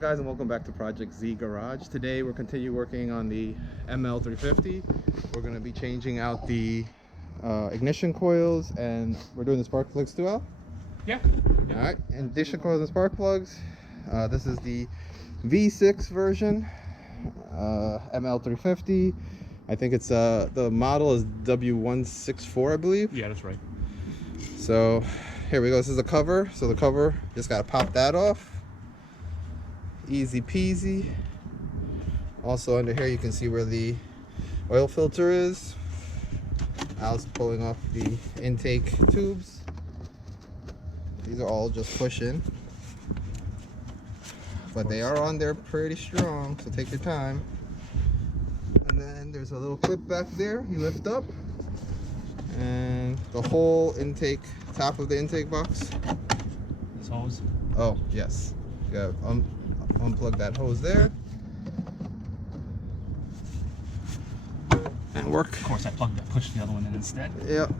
up, guys, and welcome back to Project Z Garage. Today we're continue working on the ML350. We're going to be changing out the ignition coils, and we're doing the spark plugs too, Al? Yeah. All right, ignition coils and spark plugs. This is the V6 version, ML350. I think it's the model is W164, I believe. Yeah, that's right. So here we go. This is the cover. So the cover, just got to pop that off. Easy peasy. Also under here you can see where the oil filter is. Al's pulling off the intake tubes. These are all just push in, but they are on there pretty strong, so take your time. And then there's a little clip back there you lift up, and the whole intake, top of the intake box. This hose. Oh yes, you gotta unplug that hose there and work. Of course, I pushed the other one in instead. Yep.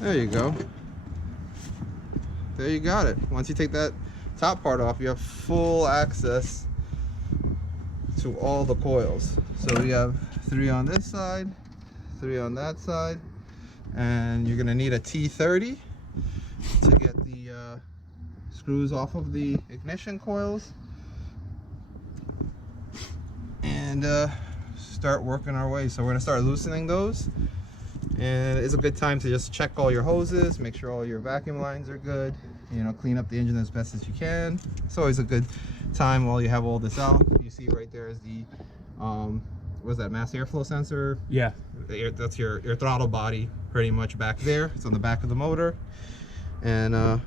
There you go. There you got it. Once you take that top part off, you have full access to all the coils. So we have 3 on this side, 3 on that side, and you're gonna need a T30 to get the screws off of the ignition coils and start working our way. So we're gonna start loosening those, and it's a good time to just check all your hoses, make sure all your vacuum lines are good, you know, clean up the engine as best as you can. It's always a good time while you have all this out. You see right there is the what's that, mass airflow sensor? Yeah, that's your throttle body pretty much back there. It's on the back of the motor, and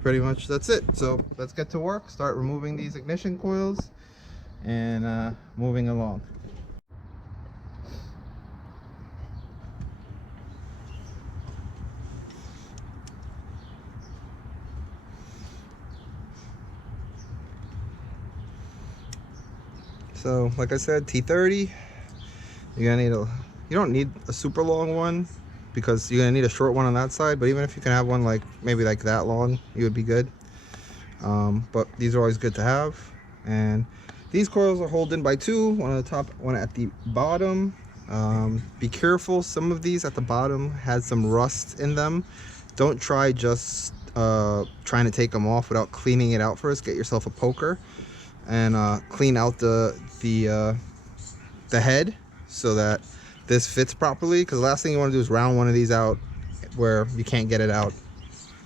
pretty much that's it. So let's get to work, start removing these ignition coils and moving along. So like I said, T30, you're gonna need you don't need a super long one, because you're gonna need a short one on that side, but even if you can have one like maybe like that long, you would be good. But these are always good to have. And these coils are held in by 2, one at the top, one at the bottom. Be careful, some of these at the bottom had some rust in them. Don't try just trying to take them off without cleaning it out first. Get yourself a poker and clean out the head so that this fits properly, because the last thing you want to do is round one of these out where you can't get it out.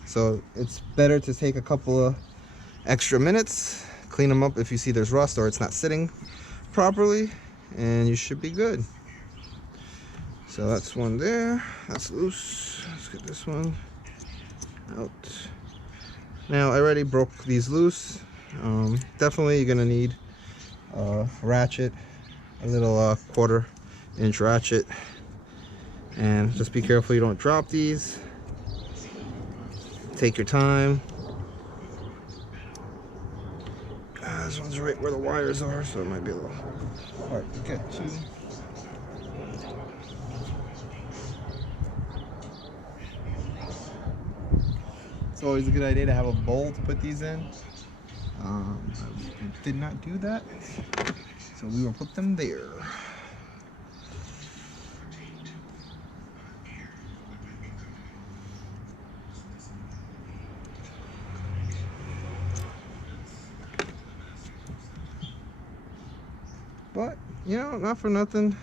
So it's better to take a couple of extra minutes, clean them up if you see there's rust or it's not sitting properly, and you should be good. So that's one there, that's loose. Let's get this one out. Now I already broke these loose. Definitely you're gonna need a ratchet, a little 1/4 inch ratchet, and just be careful you don't drop these. Take your time. This one's right where the wires are, so it might be a little hard to get to. It's always a good idea to have a bowl to put these in. I did not do that, so we will put them there. But you know, not for nothing,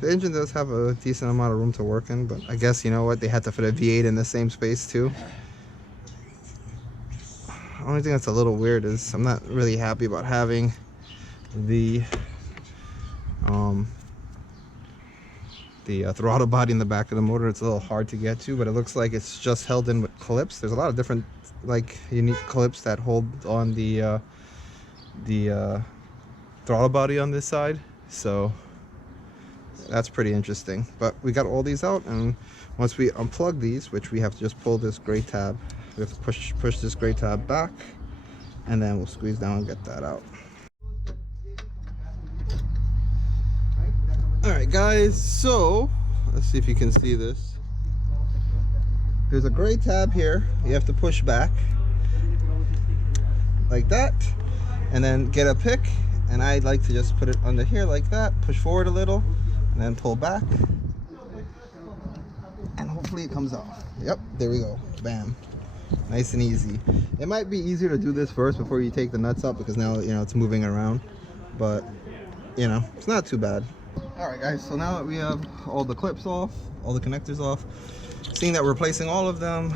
the engine does have a decent amount of room to work in, but I guess, you know what, they had to fit a V8 in the same space too. The only thing that's a little weird is I'm not really happy about having the throttle body in the back of the motor. It's a little hard to get to, but it looks like it's just held in with clips. There's a lot of different like unique clips that hold on the throttle body on this side, so that's pretty interesting. But we got all these out, and once we unplug these, which we have to just pull this gray tab, we have to push this gray tab back, and then we'll squeeze down and get that out. All right guys, so let's see if you can see this. There's a gray tab here you have to push back, like that, and then get a pick, and I like to just put it under here like that, push forward a little, and then pull back, and hopefully it comes off. Yep, there we go. Bam. Nice and easy. It might be easier to do this first before you take the nuts up, because now, you know, it's moving around, but you know, it's not too bad. All right guys, so now that we have all the clips off, all the connectors off, seeing that we're replacing all of them,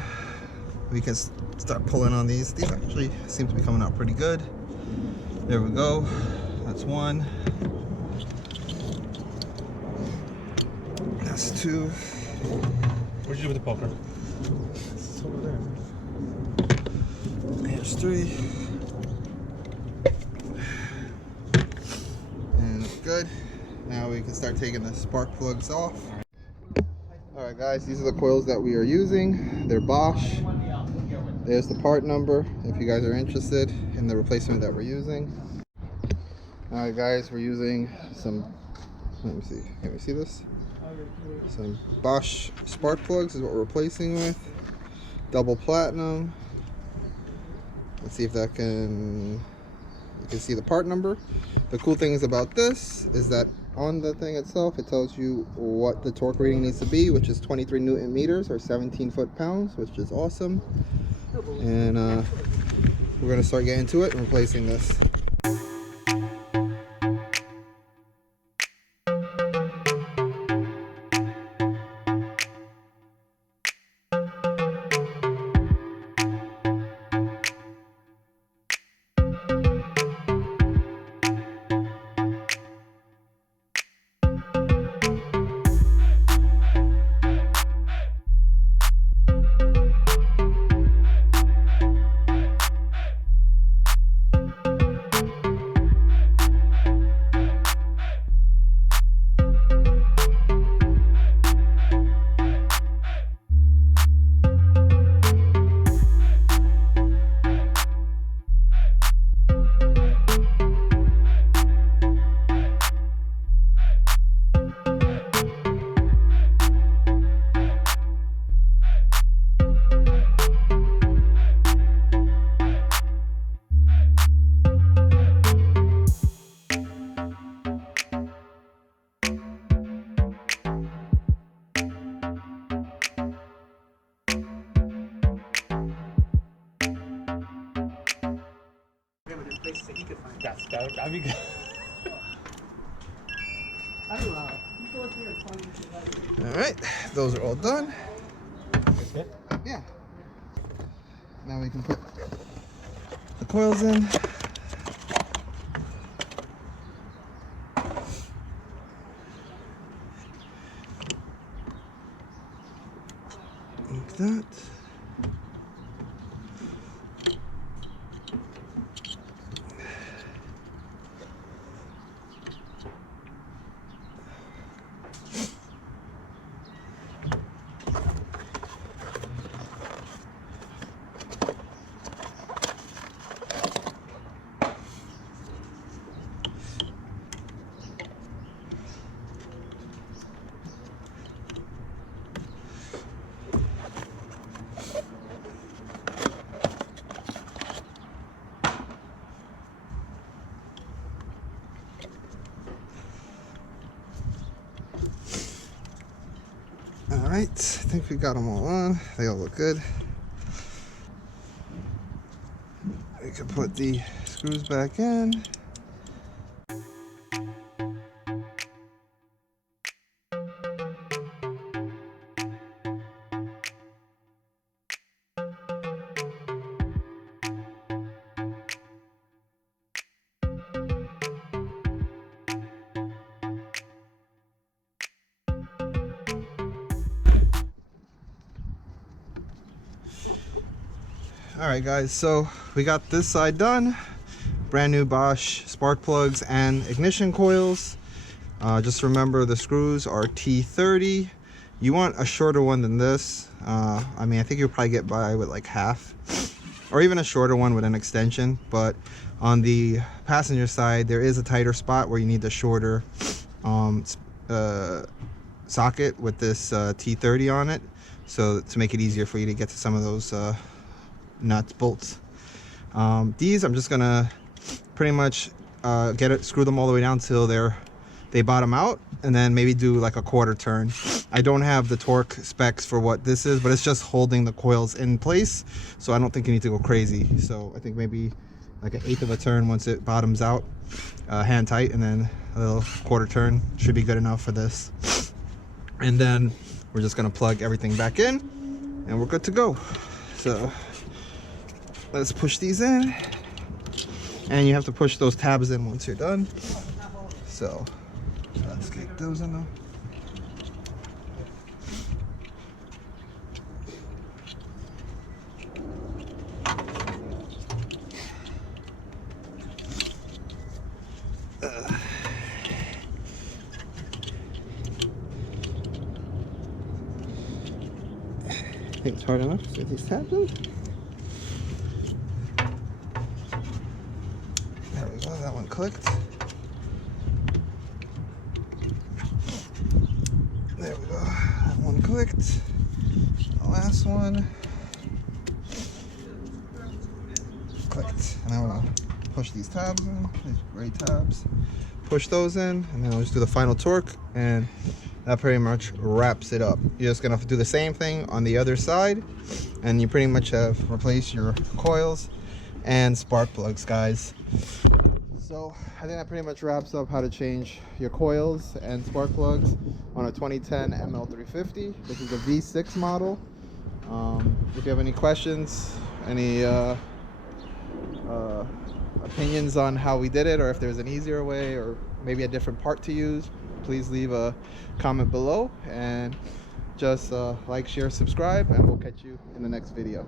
we can start pulling on these. These actually seem to be coming out pretty good. There we go. That's one. That's two. What'd you do with the poker? It's over there. Here's three. And good. Now we can start taking the spark plugs off. Alright guys, these are the coils that we are using. They're Bosch. There's the part number if you guys are interested in the replacement that we're using. Alright guys, we're using some, let me see, can we see this? Some Bosch spark plugs is what we're replacing with. Double platinum. Let's see if that can, you can see the part number. The cool things about this is that on the thing itself, it tells you what the torque rating needs to be, which is 23 Newton meters or 17 foot-pounds, which is awesome. And we're gonna start getting to it and replacing this. Places that he could find. That'd be good. Alright, those are all done. That's good? Yeah. Now we can put the coils in. Like that. Alright, I think we got them all on. They all look good. We can put the screws back in. Alright guys, so we got this side done. Brand new Bosch spark plugs and ignition coils. Just remember the screws are T30. You want a shorter one than this. I mean, I think you'll probably get by with like half, or even a shorter one with an extension. But on the passenger side, there is a tighter spot where you need the shorter socket with this T30 on it, so to make it easier for you to get to some of those nuts, bolts. These I'm just gonna pretty much screw them all the way down till they bottom out, and then maybe do like a quarter turn. I don't have the torque specs for what this is, but it's just holding the coils in place, so I don't think you need to go crazy. So I think maybe like 1/8 of a turn once it bottoms out, hand tight, and then a little quarter turn should be good enough for this. And then we're just gonna plug everything back in and we're good to go. So let's push these in, and you have to push those tabs in once you're done. So let's get those in there. I think it's hard enough to get these tabs in. There we go, that one clicked. There we go, that one clicked. The last one clicked. And now we're gonna push these tabs in, these gray tabs. Push those in, and then we'll just do the final torque, and that pretty much wraps it up. You're just gonna do the same thing on the other side, and you pretty much have replaced your coils and spark plugs, guys. So I think that pretty much wraps up how to change your coils and spark plugs on a 2010 ML350. This is a V6 model. If you have any questions, any opinions on how we did it, or if there's an easier way or maybe a different part to use, please leave a comment below, and just like, share, subscribe, and we'll catch you in the next video.